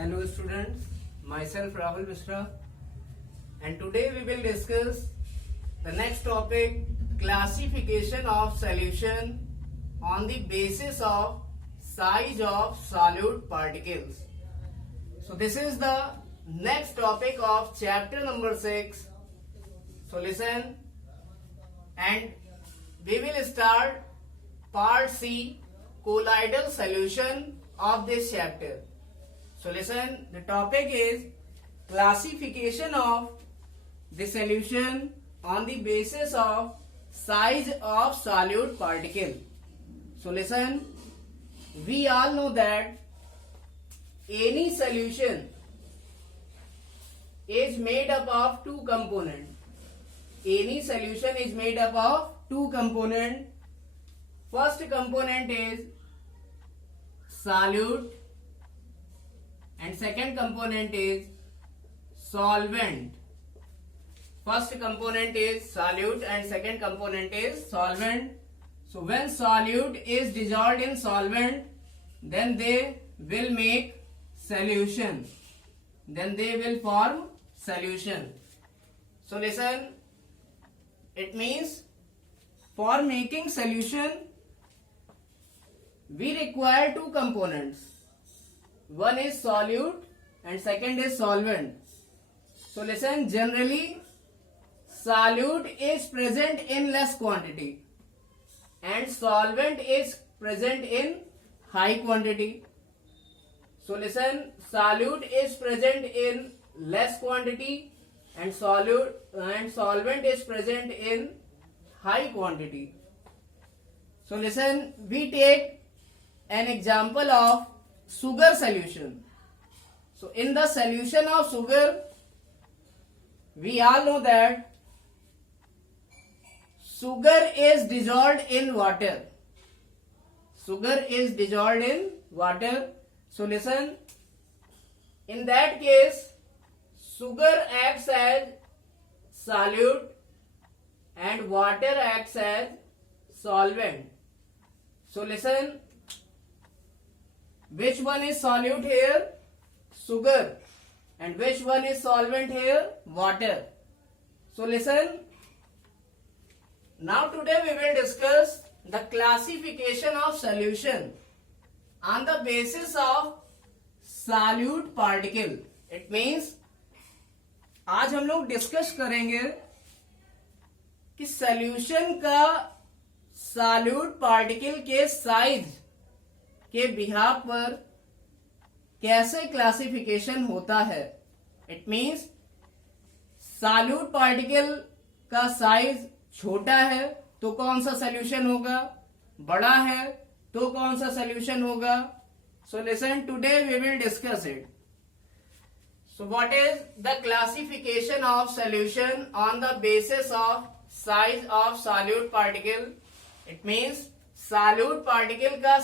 Hello students, myself Rahul Mishra, and today we will discuss the next topic, classification of solution on the basis of size of solute particles. So this is the next topic of chapter number 6. So listen, and we will start part C, colloidal solution of this chapter. So listen, the topic is classification of the solution on the basis of size of solute particle. So listen, we all know that any solution is made up of two components. Any solution is made up of two components. First component is solute and second component is solvent. First component is solute and second component is solvent. So when solute is dissolved in solvent, then they will make solution. Then they will form solution. So listen, it means for making solution we require two components. One is solute and second is solvent. So listen, generally solute is present in less quantity and solvent is present in high quantity. So listen, solute is present in less quantity and solvent is present in high quantity. So listen, we take an example of sugar solution. So in the solution of sugar, we all know that sugar is dissolved in water. Sugar is dissolved in water. So listen, in that case, sugar acts as solute and water acts as solvent. So listen, which one is solute here? Sugar. And which one is solvent here? Water. So listen, now today we will discuss the classification of solution on the basis of solute particle. It means आज हम लोग discuss करेंगे कि solution का solute particle के size के behalf पर कैसे क्लासिफिकेशन होता है. इट मीन्स सॉल्यूट पार्टिकल का साइज छोटा है तो कौन सा सॉल्यूशन होगा, बड़ा है तो कौन सा सॉल्यूशन होगा. So listen, today we will discuss it. So what is the classification of solution on the basis of size of solute particle? It means solute particle का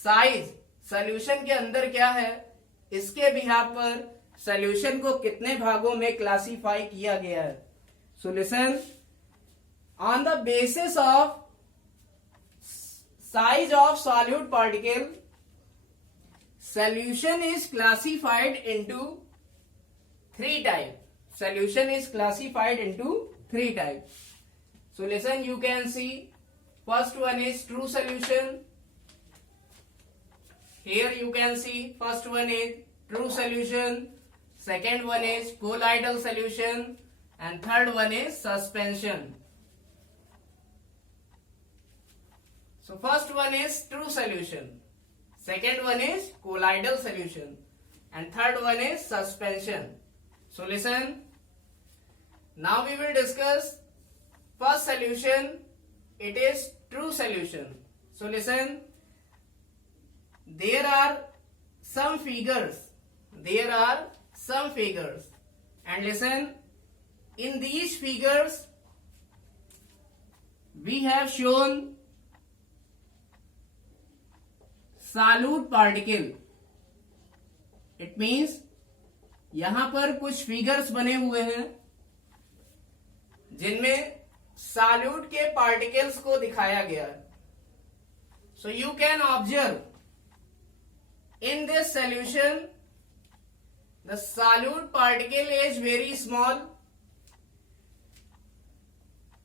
साइज solution के अंदर क्या है, इसके बिहाफ पर solution को कितने भागों में क्लासिफाई किया गया है. So listen, on the basis of size of solute particle, solution is classified into three types. Solution is classified into three types. So listen, you can see first one is true solution. Here you can see first one is true solution, second one is colloidal solution, and third one is suspension. So first one is true solution, second one is colloidal solution, and third one is suspension. So listen, now we will discuss first solution. It is true solution. So listen, there are some figures, and listen, in these figures we have shown solute particle. It means यहां पर कुछ figures बने हुए हैं जिनमें solute के particles को दिखाया गया है. So you can observe in this solution The solute particle is very small.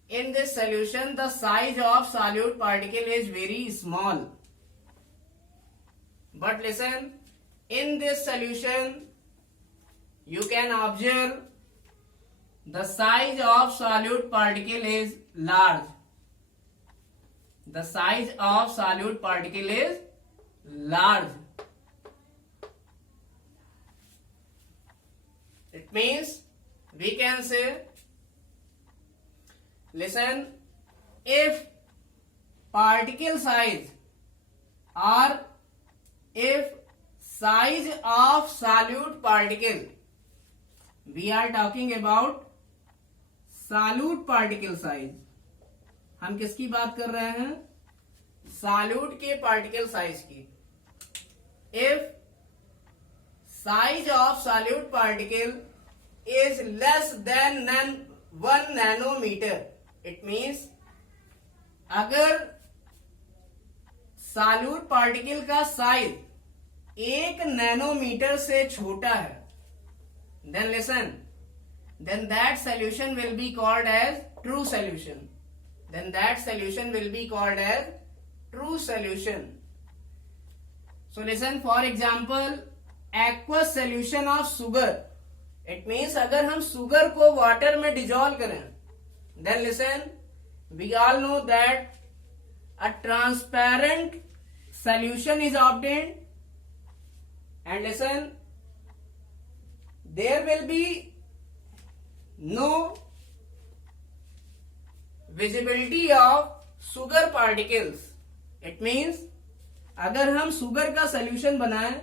In this solution, the size of solute particle is very small. But listen, in this solution, you can observe the size of solute particle is large. The size of solute particle is large. It means we can say, listen, if particle size or if size of solute particle, we are talking about solute particle size. हम किसकी बात कर रहे हैं? Solute के particle size की. If size of solute particle is less than 1 nanometre, it means अगर solute particle का साइज 1 नैनोमीटर से छोटा है, then listen, then that solution will be called as true solution. Then that solution will be called as true solution. So listen, for example, aqueous solution of sugar. It means अगर हम sugar को water में dissolve करें, then listen, we all know that a transparent solution is obtained, and listen, there will be no visibility of sugar particles. It means अगर हम sugar का solution बनाएं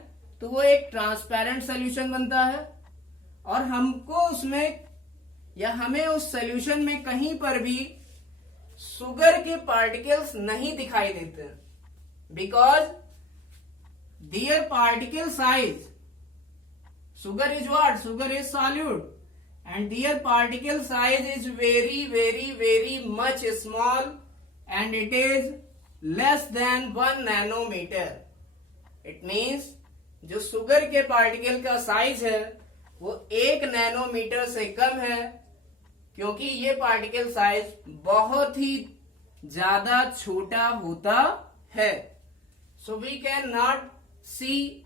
तो वो एक ट्रांसपेरेंट सोल्यूशन बनता है और हमको उसमें या हमें उस सोल्यूशन में कहीं पर भी सुगर के पार्टिकल्स नहीं दिखाई देते, because their particle size, sugar is what? Sugar is solute, and their particle size is very very very much small, and it is less than 1 nanometer. It means जो sugar के particle का size है वो 1 nanometre से कम है, क्योंकि ये particle size बहुत ही ज्यादा छोटा होता है. So we cannot see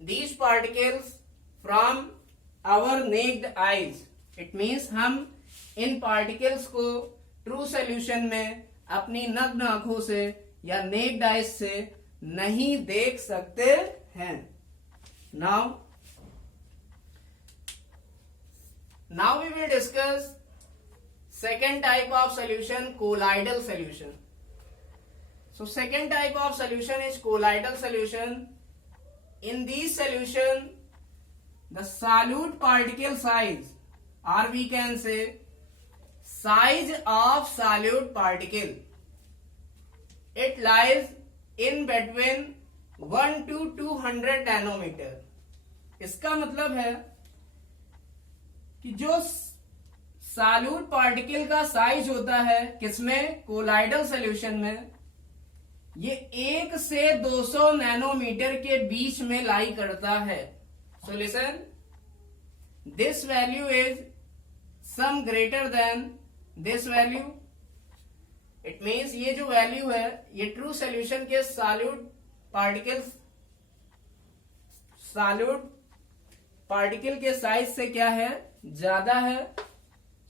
these particles from our naked eyes. It means हम इन particles को true solution में अपनी नग्न आंखों से या naked eyes से नहीं देख सकते हैं. Now we will discuss second type of solution, colloidal solution. So second type of solution is colloidal solution. In this solution, the solute particle size, or we can say size of solute particle, it lies in between 1 to 200 nanometer. इसका मतलब है कि जो solute particle का size होता है किसमें? Colloidal solution में, ये 1 से 200 नैनोमीटर के बीच में लाई करता है. सो listen, this value is some greater than this value. It means ये जो वैल्यू है ये ट्रू सॉल्यूशन के सॉल्यूट पार्टिकल के साइज से क्या है? ज्यादा है.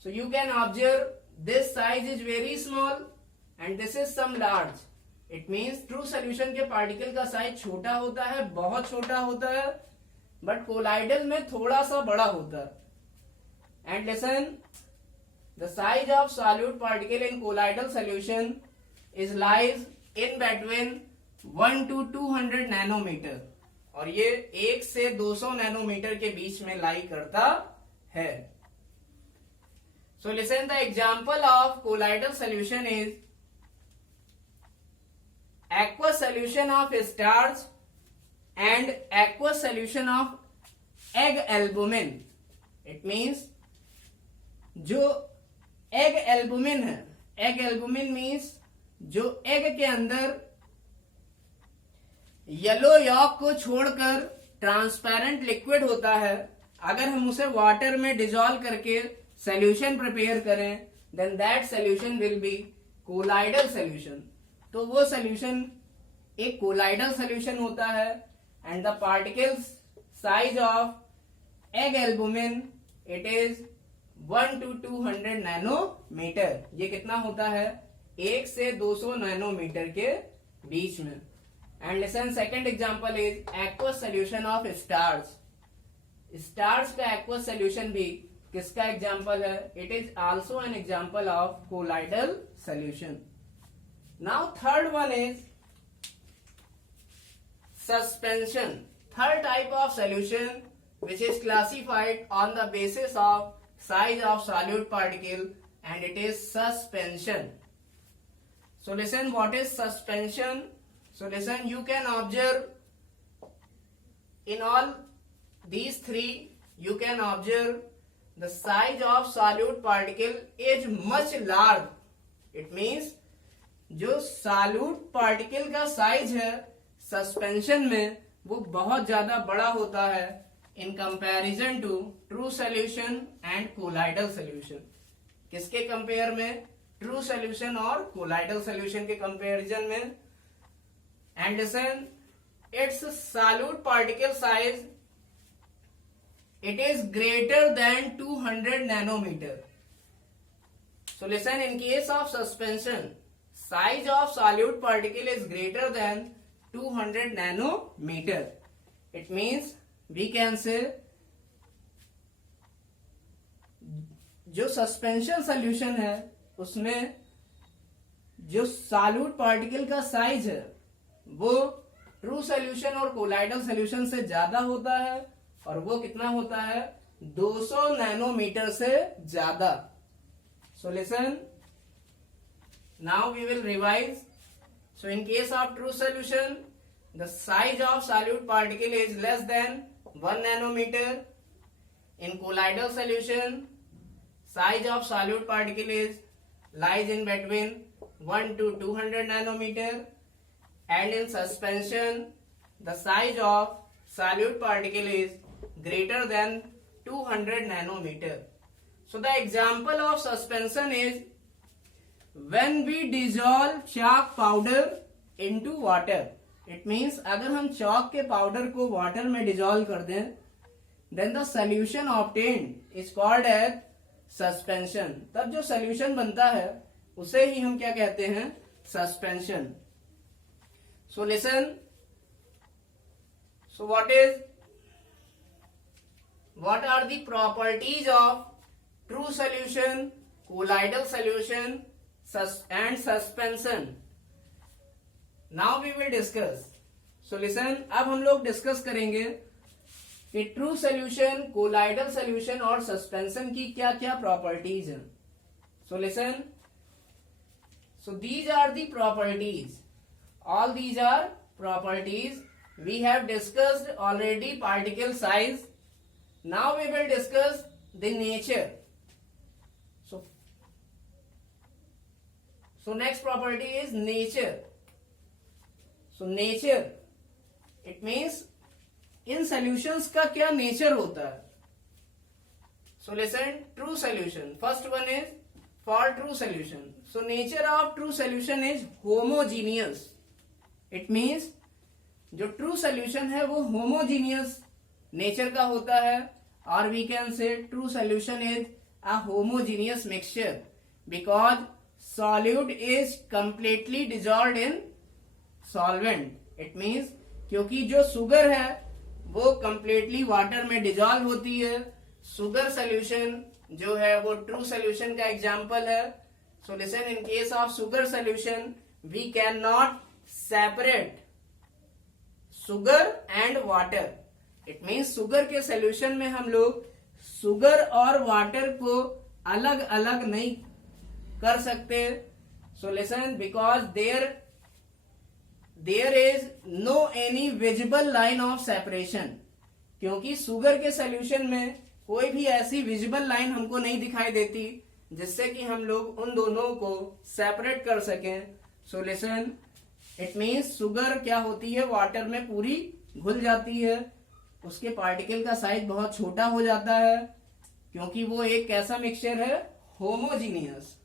So you can observe this size is very small and this is some large. It means true solution के पार्टिकल का साइज छोटा होता है, बहुत छोटा होता है, बट कोलाइडल में थोड़ा सा बड़ा होता है. And listen, the size of solute particle in colloidal solution is lies in between 1 to 200 nanometre, और ये 1 से 200 नैनोमीटर के बीच में लाई करता है. So listen, the example of colloidal solution is aqueous solution of starch and aqueous solution of egg albumin. It means जो egg albumin है, egg albumin means जो egg के अंदर येलो यॉक को छोड़कर ट्रांसपेरेंट लिक्विड होता है, अगर हम उसे वाटर में डिजोल्व करके सोल्यूशन प्रिपेयर करें, then that solution will be colloidal solution. तो वो सोल्यूशन एक कोलाइडल सोल्यूशन होता है। And the particles size of egg albumin it is 1 to 200 nanometre. ये कितना होता है? 1 से 200 नैनोमीटर के बीच में। And listen, second example is aqueous solution of starch. Starch का एक्वस सोल्यूशन भी किसका एग्जांपल है? It is also an example of colloidal solution. Now third one is suspension, third type of solution which is classified on the basis of size of solute particle, and it is suspension. So listen, what is suspension? So listen, you can observe in all these three, you can observe the size of solute particle is much large. It means जो solute particle का size है suspension में वो बहुत ज्यादा बड़ा होता है in comparison to true solution and colloidal solution. किसके कंपेयर में? ट्रू सोल्यूशन और कोलाइडल सोल्यूशन के कंपैरिजन में। And listen, it's solute particle size it is greater than 200 nanometre. So listen, in case of suspension size of solute particle is greater than 200 nanometer. It means we can say जो suspension solution है उसमें जो solute particle का size है वो true solution और colloidal solution से ज्यादा होता है, और वो कितना होता है? 200 नैनोमीटर से ज्यादा। So listen, now we will revise. So in case of true solution, the size of solute particle is less than 1 nanometer. In colloidal solution, size of solute particle is lies in between 1 to 200 nanometer. And in suspension, the size of solute particle is greater than 200 nanometer. So the example of suspension is when we dissolve chalk powder into water. It means अगर हम chalk के powder को water में dissolve कर दें, then the solution obtained is called as suspension. तब जो solution बनता है उसे ही हम क्या कहते हैं? Suspension. So listen. So what are the properties of true solution, colloidal solution and suspension? Now we will discuss. So listen, अब हम लोग डिस्कस करेंगे कि ट्रू सोल्यूशन, कोलाइडल सोल्यूशन और सस्पेंशन की क्या क्या प्रॉपर्टीज हैं। So listen, so these are the properties, all these are properties. We have discussed already particle size. Now we will discuss the nature. So next property is nature. So nature, it means in solutions का क्या nature होता है? So listen, true solution. First one is for true solution. So nature of true solution is homogeneous. It means जो true solution है वो homogeneous nature का होता है, or we can say true solution is a homogeneous mixture because solute is completely dissolved in solvent. It means क्योंकि जो sugar है वो completely वाटर में डिजॉल्व होती है। शुगर सोल्यूशन जो है वो ट्रू सोल्यूशन का एग्जाम्पल है। सो listen, in case of sugar solution we can not separate sugar and water. It means sugar के सोल्यूशन में हम लोग शुगर और वाटर को अलग अलग नहीं कर सकते। So listen, because there is no any visible line of separation. क्योंकि शुगर के सोल्यूशन में कोई भी ऐसी विजिबल लाइन हमको नहीं दिखाई देती जिससे कि हम लोग उन दोनों को सेपरेट कर सकें। So listen, it means sugar क्या होती है? वाटर में पूरी घुल जाती है, उसके पार्टिकल का साइज बहुत छोटा हो जाता है, क्योंकि वो एक कैसा मिक्सचर है, homogeneous.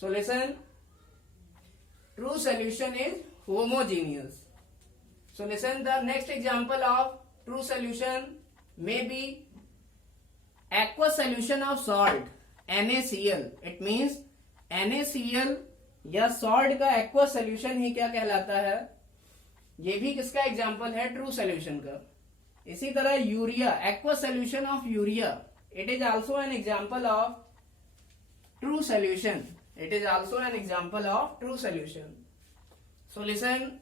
So listen, true solution is homogeneous. So listen, the next example of true solution may be aqueous solution of salt, NaCl. It means NaCl या salt का aqueous solution ही क्या कहलाता है, ये भी किसका एग्जाम्पल है, ट्रू सोल्यूशन का. इसी तरह urea, aqueous solution of urea, it is also an example of true solution. It is also an example of true solution. So listen,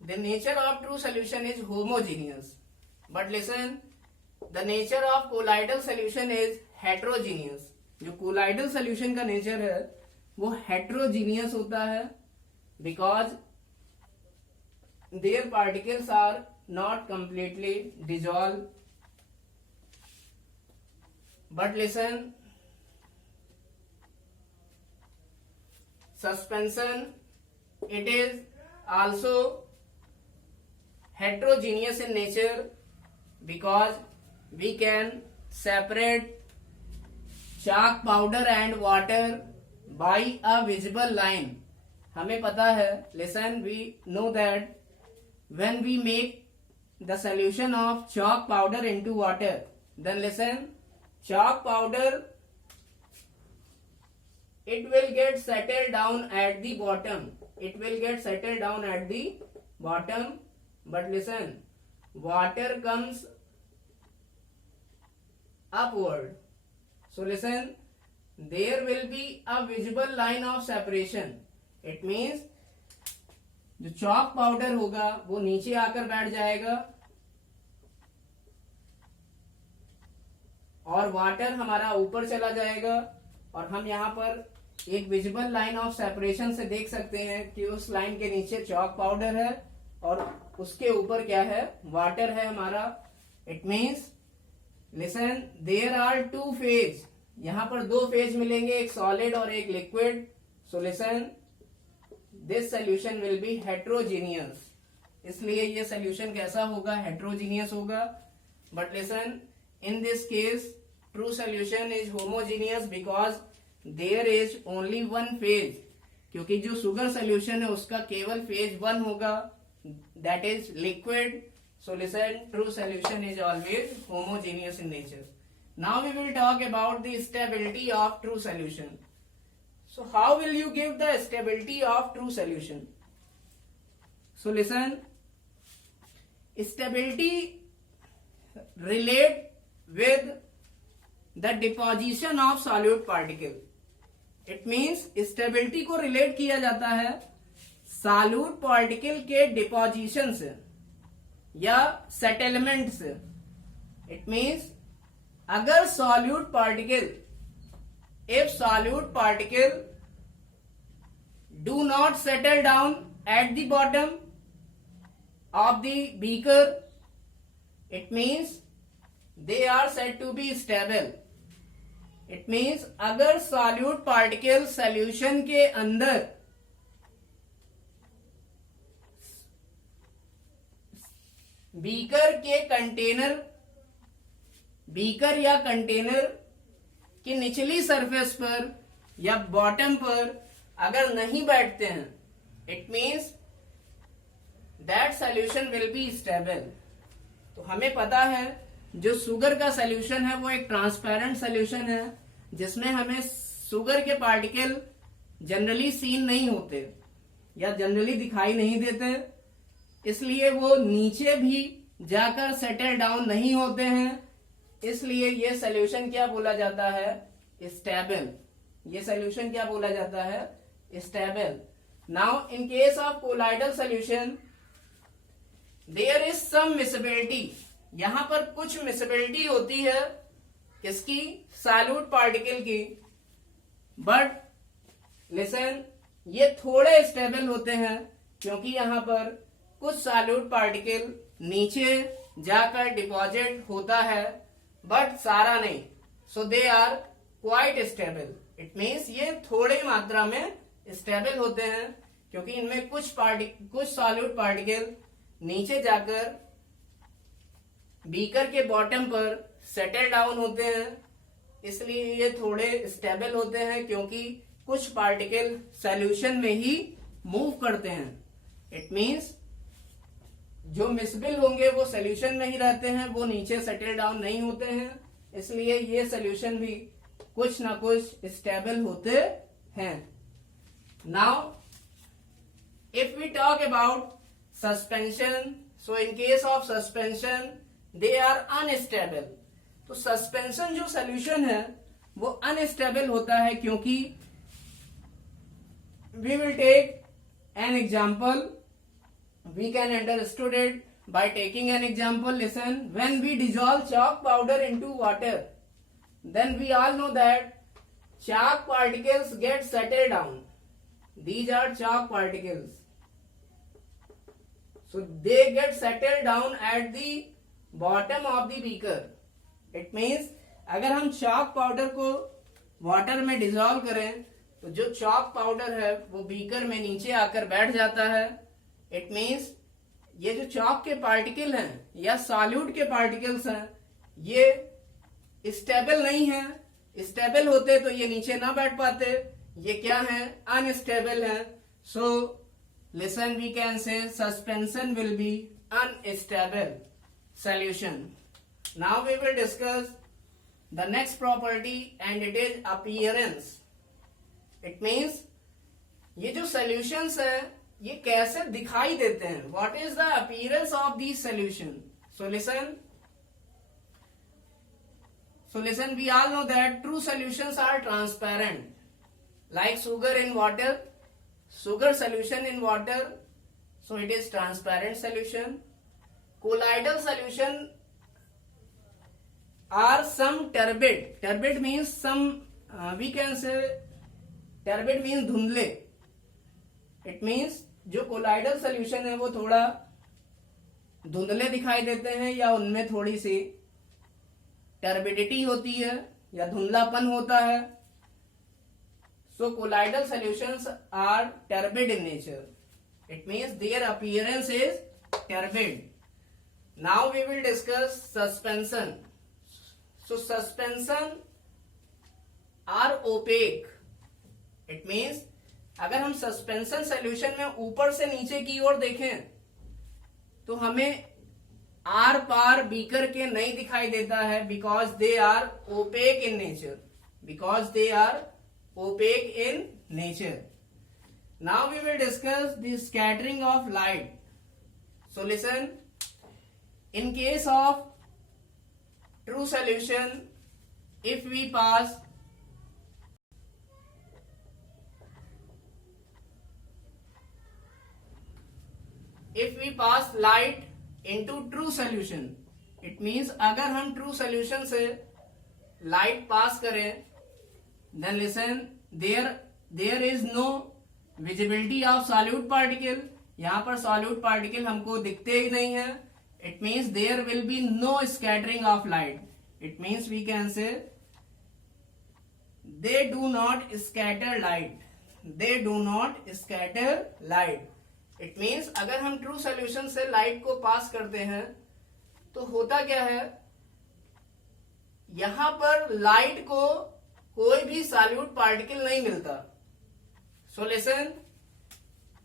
the nature of true solution is homogeneous, but listen, the nature of colloidal solution is heterogeneous. जो colloidal solution का nature है वो heterogeneous होता है, because their particles are not completely dissolved. But listen, suspension, it is also heterogeneous in nature, because we can separate chalk powder and water by a visible line. हमें पता है, listen, we know that when we make the solution of chalk powder into water, then listen, chalk powder, it will get settled down at the bottom. It will get settled down at the bottom. But listen, water comes upward. So listen, there will be a visible line of separation. It means जो chalk powder होगा वो नीचे आकर बैठ जाएगा और water हमारा ऊपर चला जाएगा, और हम यहाँ पर एक विजिबल लाइन ऑफ सेपरेशन से देख सकते हैं कि उस लाइन के नीचे चॉक पाउडर है और उसके ऊपर क्या है, वाटर है हमारा. It means listen, there are two phase, यहाँ पर दो फेज मिलेंगे, एक सॉलिड और एक liquid. So listen, this solution will be heterogeneous. इसलिए ये सोल्यूशन कैसा होगा, हेट्रोजीनियस होगा. But listen, in this case true solution is homogeneous because there is only one phase, क्योंकि जो शुगर सोल्यूशन है उसका केवल फेज वन होगा, that is liquid. So listen, true solution is always homogeneous in nature. Now we will talk about the stability of true solution. So how will you give the stability of true solution? So listen, stability relate with the deposition of solute particle. It means stability को relate किया जाता है solute particle के deposition से या settlement से. It means अगर solute particle, if solute particle do not settle down at the bottom of the beaker, it means they are said to be stable. It means अगर solute particle solution के अंदर beaker के container, beaker या container की निचली surface पर या bottom पर अगर नहीं बैठते हैं, it means that solution will be stable. तो हमें पता है जो शुगर का सॉल्यूशन है वो एक ट्रांसपेरेंट सॉल्यूशन है, जिसमें हमें शुगर के पार्टिकल जनरली सीन नहीं होते या जनरली दिखाई नहीं देते, इसलिए वो नीचे भी जाकर सेटल डाउन नहीं होते हैं. इसलिए ये सॉल्यूशन क्या बोला जाता है, स्टेबल. ये सॉल्यूशन क्या बोला जाता है, stable. Now in case of colloidal solution there is some miscibility. यहां पर कुछ मिसेबिलिटी होती है, किसकी, सॉल्यूट पार्टिकल की. बट लिसन, ये थोड़े स्टेबल होते हैं क्योंकि यहां पर कुछ सॉल्यूट पार्टिकल नीचे जाकर डिपॉजिट होता है, बट सारा नहीं. So they are quite stable. It means ये थोड़ी मात्रा में स्टेबल होते हैं क्योंकि इनमें कुछ सॉल्यूट पार्टिकल नीचे जाकर बीकर के बॉटम पर सेटल डाउन होते हैं, इसलिए ये थोड़े स्टेबल होते हैं क्योंकि कुछ पार्टिकल सॉल्यूशन में ही मूव करते हैं। इट मींस जो मिसबिल होंगे वो सॉल्यूशन में ही रहते हैं, वो नीचे सेटल डाउन नहीं होते हैं, इसलिए ये सॉल्यूशन भी कुछ ना कुछ स्टेबल होते हैं। Now if we talk about suspension, so in case of suspension they are unstable. तो सस्पेंशन जो सॉल्यूशन है वो अनस्टेबल होता है क्योंकि we will take an example, we can understood it by taking an example. Listen, when we dissolve chalk powder into water, then we all know that chalk particles get settled down. These are chalk particles, so they get settled down at the bottom of the beaker. It means अगर हम chalk powder को water में dissolve करें तो जो chalk powder है वो beaker में नीचे आकर बैठ जाता है। इट मीन्स ये जो चॉक के पार्टिकल हैं या सॉल्यूट के पार्टिकल्स हैं ये स्टेबल नहीं है। स्टेबल होते तो ये नीचे ना बैठ पाते, ये क्या है, अनस्टेबल है। सो listen, we can say suspension will be unstable solution. Now we will discuss the next property and it is appearance. It means ये जो सॉल्यूशंस है ये कैसे दिखाई देते हैं, what is the appearance of the solution. So listen we all know that true solutions are transparent, like sugar in water, sugar solution in water, so it is transparent solution. Colloidal solution are some turbid. Turbid means some we can say turbid means धुंधले. It means जो colloidal solution है वो थोड़ा धुंधले दिखाई देते हैं या उनमें थोड़ी सी टर्बिडिटी होती है या धुंधलापन होता है। So colloidal solutions are turbid in nature, it means their appearance is turbid. Now we will discuss suspension. So suspension are opaque, it means अगर हम सस्पेंशन सॉल्यूशन में ऊपर से नीचे की ओर देखें तो हमें आर पार बीकर के नहीं दिखाई देता है, because they are opaque in nature, because they are opaque in nature. Now we will discuss the scattering of light. So listen, in case of true solution, if we pass light into true solution, it means अगर हम true solution से light पास करें, then listen, there is no visibility of solute particle. यहाँ पर solute particle हमको दिखते ही नहीं है। It means there will be no scattering of light. It means we can say they do not scatter light. They do not scatter light. It means अगर हम true solution से light को पास करते हैं तो होता क्या है, यहां पर लाइट को कोई भी सॉल्यूट पार्टिकल नहीं मिलता। So listen,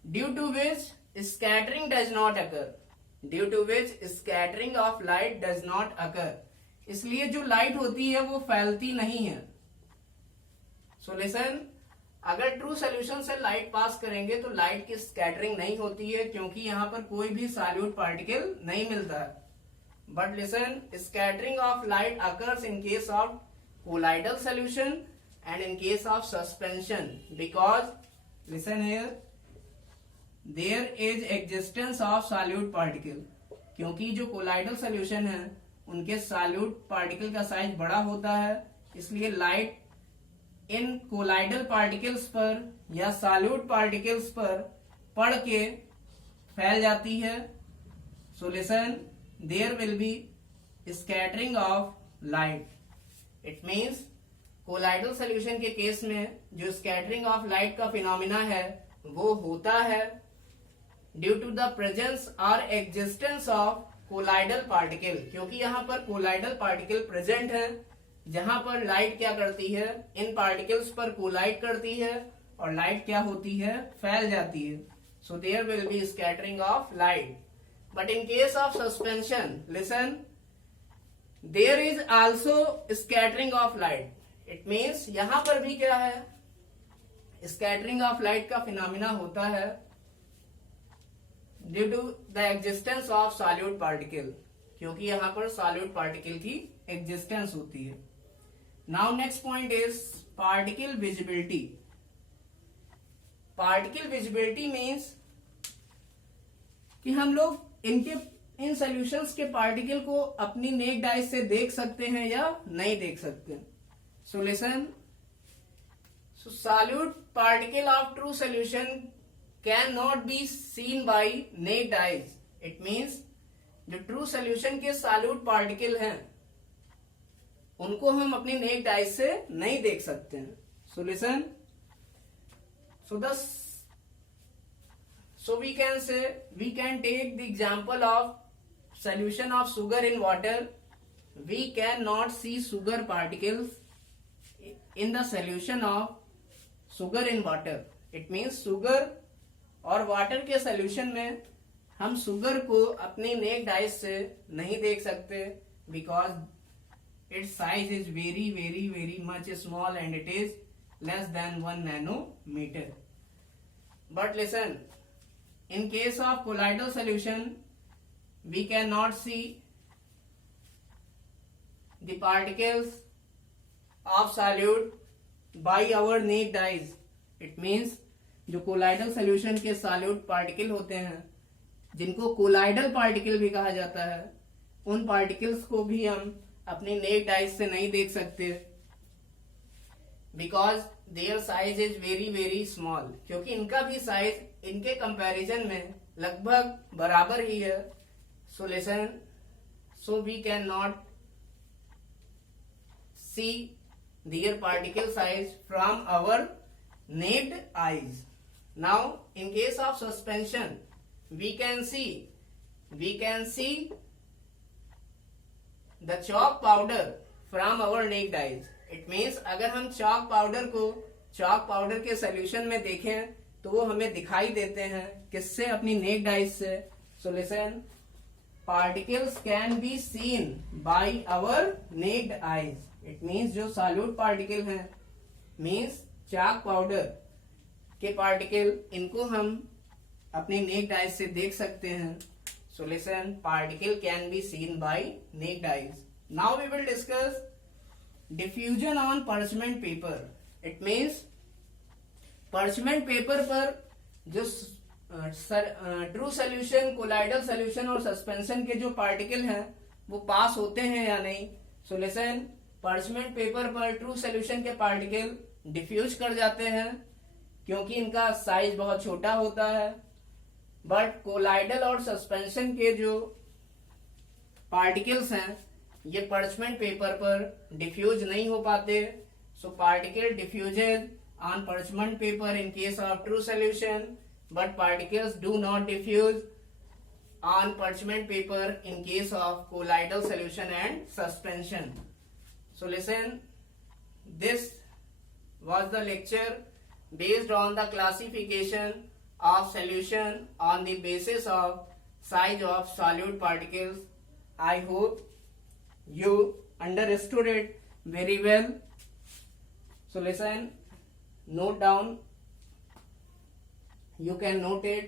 due to which scattering does not occur, due to which scattering of light does not occur, इसलिए जो लाइट होती है वो फैलती नहीं है। सो लिसन, अगर ट्रू सोल्यूशन से लाइट पास करेंगे तो लाइट की स्कैटरिंग नहीं होती है क्योंकि यहां पर कोई भी सॉल्यूट पार्टिकल नहीं मिलता है। But listen, scattering of light occurs in case of colloidal solution and in case of suspension, because listen here, there is existence of solute particle, क्योंकि जो कोलाइडल सोल्यूशन है उनके सॉल्यूट पार्टिकल का size बड़ा होता है, इसलिए लाइट इन कोलाइडल पार्टिकल्स पर या सॉल्यूट पार्टिकल्स पर पड़ के फैल जाती है। सो listen, there will be scattering of light. It means colloidal solution के केस में जो स्कैटरिंग ऑफ लाइट का फिनोमिना है वो होता है ड्यू टू द प्रेजेंस और एग्जिस्टेंस ऑफ कोलाइडल पार्टिकल, क्योंकि यहाँ पर कोलाइडल पार्टिकल प्रेजेंट है, जहां पर लाइट क्या करती है, इन पार्टिकल्स पर कोलाइड करती है और लाइट क्या होती है, फैल जाती है. So there will be scattering of light. But in case of suspension, listen, there is also scattering of light. It means यहां पर भी क्या है, स्कैटरिंग ऑफ लाइट का फिनोमिना होता है due to the existence of solute particle, क्योंकि यहां पर सॉल्यूट पार्टिकल की एग्जिस्टेंस होती है. Now next point is particle visibility. Particle visibility means कि हम लोग इन सॉल्यूशंस के पार्टिकल को अपनी नेक्ड आइज से देख सकते हैं या नहीं देख सकते. So listen, so solute particle of true solution cannot be seen by naked eyes. It means जो true solution के solute particle हैं उनको हम अपनी naked eyes से नहीं देख सकते हैं. So listen, so we can say, we can take the example of solution of sugar in water. We cannot see sugar particles in the solution of sugar in water. It means sugar और water के solution में हम sugar को अपनी naked eyes से नहीं देख सकते, because it's size is very very very much small and it is less than 1 nanometer. But listen, in case of colloidal solution we cannot see the particles of solute by our naked eyes. It means जो colloidal solution के solute particle होते हैं, जिनको colloidal particle भी कहा जाता है, उन पार्टिकल्स को भी हम अपनी नेक्ड आइज से नहीं देख सकते, because their size is very very small, क्योंकि इनका भी साइज इनके कंपैरिजन में लगभग बराबर ही है. सो listen, so we can not see their particle size from our naked eyes. Now in case of suspension we can see the chalk powder from our naked eyes. It means अगर हम chalk powder को chalk powder के solution में देखें तो वो हमें दिखाई देते हैं किससे, अपनी naked eyes से. So listen, particles can be seen by our naked eyes. It means जो सॉल्यूट पार्टिकल हैं, मीन्स चाक पाउडर के पार्टिकल, इनको हम अपनी नेक्ड आइज से देख सकते हैं. So listen, particle can be seen by naked eyes. Now we will discuss diffusion on parchment paper. It means parchment paper पर जो ट्रू सोल्यूशन, कोलाइडल सोल्यूशन और सस्पेंशन के जो पार्टिकल हैं वो पास होते हैं या नहीं. सो लिसन, पर्चमेंट पेपर पर ट्रू सोल्यूशन के पार्टिकल डिफ्यूज कर जाते हैं क्योंकि इनका साइज बहुत छोटा होता है, बट कोलाइडल और सस्पेंशन के जो पार्टिकल्स हैं ये पर्चमेंट पेपर पर डिफ्यूज नहीं हो पाते. So particle diffuses on parchment paper in case of true solution, but particles do not diffuse on parchment paper in case of colloidal solution and suspension. So listen, this was the lecture based on the classification of solution on the basis of size of solute particles. I hope you understood it very well. So listen, note down, you can note it